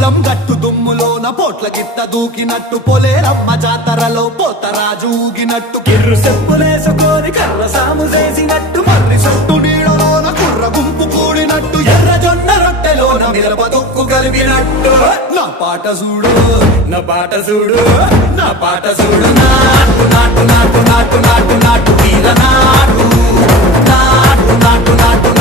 పొలం గట్టు దుమ్ములోన పోట్ల గిత్త దూకినట్టు పొలేరమ్మ జాతరలో పోతరాజు ఊగినట్టు కిర్రు చెప్పులేసుకొని కర్ర సాము చేసినట్టు మర్రి చుట్టు నీడలోన కుర్ర గుంపు కూడినట్టు ఎర్ర జొన్న రొట్టెలోన మిరప దొక్కు కలిపినట్టు నా పాట చూడు నా పాట చూడు నా పాట చూడు నాటు నాటు నాటు నాటు నాటు నాటు వీర నాటు నాటు నాటు నాటు